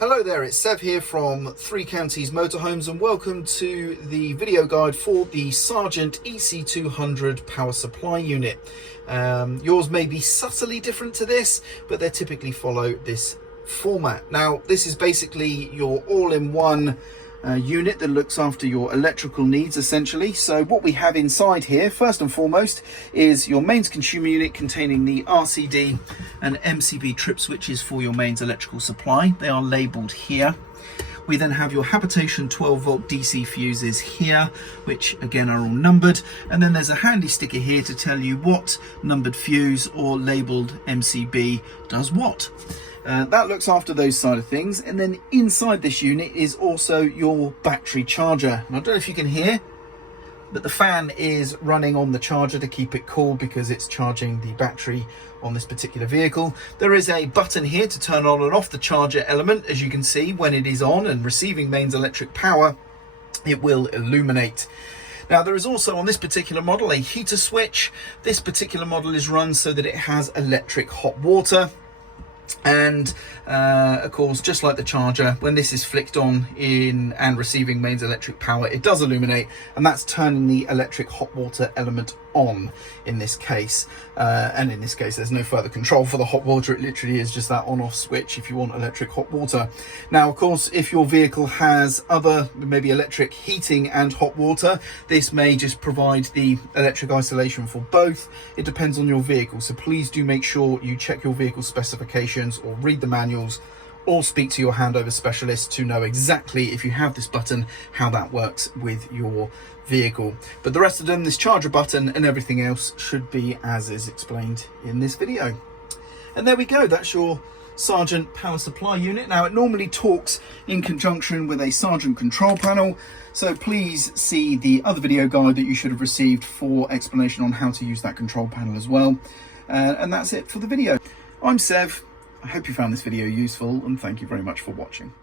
Hello there, it's Sev here from Three Counties Motorhomes and welcome to the video guide for the Sargent EC200 power supply unit. Yours may be subtly different to this, but they typically follow this format. Now, this is basically your all-in-one unit that looks after your electrical needs essentially. So what we have inside here, first and foremost, is your mains consumer unit containing the RCD and MCB trip switches for your mains electrical supply. They are labelled here. We then have your habitation 12 volt DC fuses here, which again are all numbered. And then there's a handy sticker here to tell you what numbered fuse or labelled MCB does what. That looks after those side of things. And then inside this unit is also your battery charger. And I don't know if you can hear, but the fan is running on the charger to keep it cool because it's charging the battery on this particular vehicle. There is a button here to turn on and off the charger element. As you can see, when it is on and receiving mains electric power, it will illuminate. Now, there is also on this particular model a heater switch. This particular model is run so that it has electric hot water. And of course, just like the charger, when this is flicked on in and receiving mains electric power, it does illuminate, and that's turning the electric hot water element on in this case. And in this case, there's no further control for the hot water. It literally is just that on-off switch if you want electric hot water. Now, of course, if your vehicle has other, maybe electric heating and hot water, this may just provide the electric isolation for both. It depends on your vehicle, so please do make sure you check your vehicle specifications or read the manuals or speak to your handover specialist to know exactly, if you have this button, how that works with your vehicle. But the rest of them, this charger button and everything else, should be as is explained in this video. And there we go, that's your Sargent power supply unit. Now, it normally talks in conjunction with a Sargent control panel, so please see the other video guide that you should have received for explanation on how to use that control panel as well. And that's it for the video. I'm Sev. I hope you found this video useful, and thank you very much for watching.